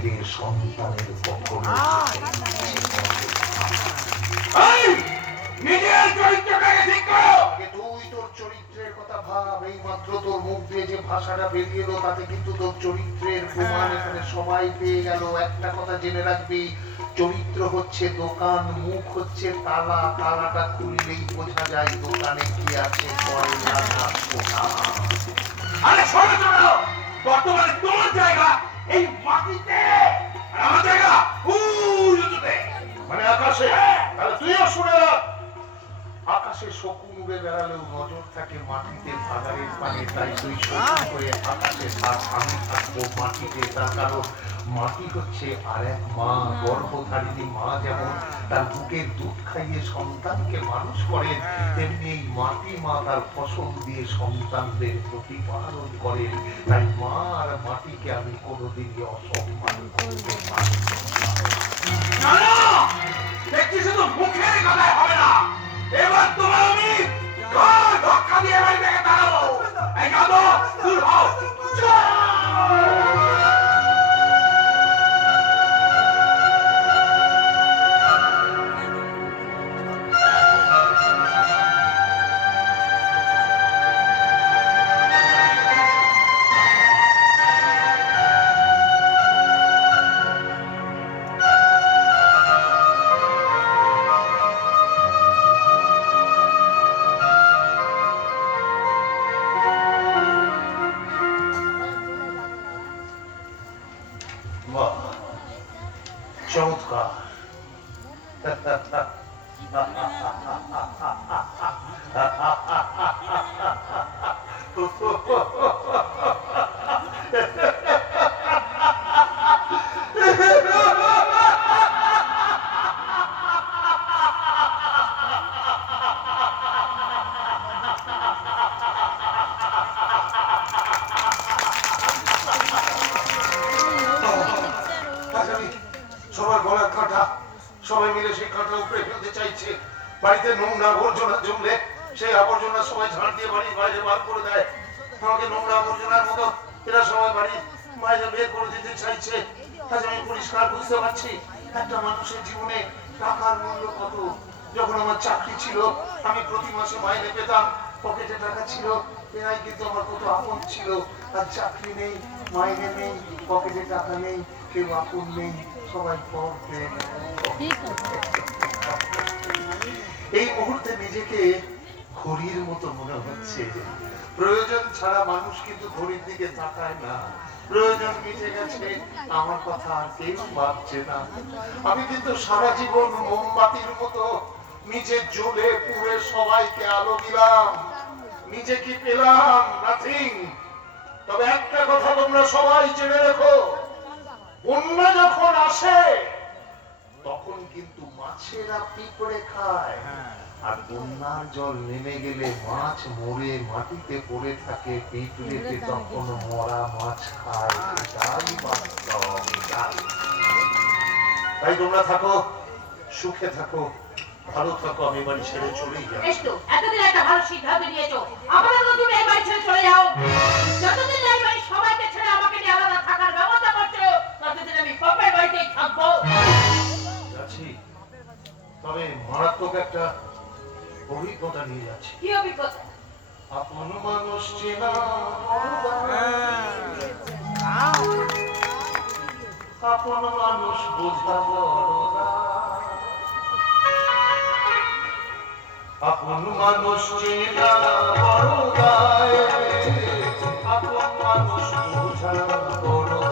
ছেড়ে সন্তানের পক্ষে নিজের চরিত্রটাকে ঠিক করো। তুই তোর চরিত্রের কথা ভাব। এই মাত্র তোর মুখ দিয়ে যে ভাষাটা বেরিয়ে এলো তাতে কিন্তু তোর চরিত্রের প্রমাণ এখানে সবাই পেয়ে গেল। একটা কথা জেনে রাখবি, চরিত্র হচ্ছে দোকান, মুখ হচ্ছে তালা। তালাটা খুললেই বোঝা যায় দোকানে কি আছে। আরে শোনো শোনো, বর্তমানে তোর জায়গা এই মাটিতে, আর আমার জায়গা উঁচুতে, মানে আকাশে। তাহলে তুইও শুনে রাখ, আকাশে শকুন উড়ে বেড়ালেও নজর থাকে মাটিতে ভাগাড়ের পানে। তাই তুই শকুন করে আকাশে থাক, আমি থাকবো মাটিতে। তার কারণ মাটি হচ্ছে আর এক মা। গর্ভধারিণী মা যেমন তার বুকের দুধ খাইয়ে সন্তানকে মানুষ করেন, তেমনি এই মাটি মা তার ফসল দিয়ে সন্তানদের প্রতিপালন করেন। তাই মা আর মাটিকে আমি কোনোদিনই অসম্মান করতে পারি না। দেখছি শুধু মুখের কথায় হবে না, এবার তোমার আমি ধক্কা দিয়ে বাড়ি থেকে দাঁড়াবো। এই গাদো দূর হও। চমৎকার। সবার গলার কাঁটা, সবাই মিলে সেই কাঁটা উপরে ফেলতে চাইছে। বাড়িতে নোংরা আবর্জনা জমলে সেই আবর্জনা সবাই ঝাড় দিয়ে বাড়ির বাইরে বার করে দেয়। আমাকে নোংরা আবর্জনার মতো এরা সবাই বাড়ির বাইরে বের করে দিতে চাইছে। আজ আমি পরিষ্কার বুঝতে পারছি একটা মানুষের জীবনে টাকার মূল্য কত। যখন আমার চাকরি ছিল আমি প্রতি মাসে মাইনে পেতাম, পকেটে টাকা ছিল, এরাই কিন্তু আমার কত আপন ছিল। আর চাকরি নেই, মাইনে নেই, পকেটে টাকা নেই, কেউ আপন নেই, সবাই পর পেয়ে গেল। এই মুহূর্তে নিজেকে ঘড়ির মতো মনে হচ্ছে। প্রয়োজন ছাড়া মানুষ কিন্তু ঘড়ির দিকে তাকায় না। প্রয়োজন মিটে গেছে, আমার কথা আর কেউ ভাবছে না। আমি কিন্তু সারা জীবন মোমবাতির মতো নিচে জ্বলে পুড়ে সবাইকে আলো দিলাম। নিজে কি পেলাম? নাথিং। তবে একটা কথা তোমরা সবাই জেনে রেখো, বন্যা যখন আসে তখন কিন্তু মাছেরা পিঁপড়ে খায়, আর বন্যার জল নেমে গেলে মাছ মরে মাটিতে পড়ে থাকে, পিঁপড়েতে তখন মরা মাছ খায়। এটাই বাস্তব। তাই তোমরা থাকো, সুখে থাকো, ভালো থাকো। আমি বাড়ি ছেড়ে চলেই যাবো। এতদিন একটা ভালো সিদ্ধান্ত নিয়েছো, আপাতত তুমি এই বাড়ি ছেড়ে চলে যাও। যতদিন এই বাড়ি সবাইকে ছেড়ে আমাকে নিয়ে আলাদা থাকার ব্যবস্থা করছো, ততদিন আমি বাপের বাড়িতেই থাকবো। যাচ্ছি, তবে মারাত্মক একটা অভিজ্ঞতা নিয়ে যাচ্ছি। কি অভিজ্ঞতা? আপন মানুষ চেনা, আপন মানুষ বোঝা বড়, আপন মানুষ চেনা বড়, আপন মানুষ বোঝা বড়।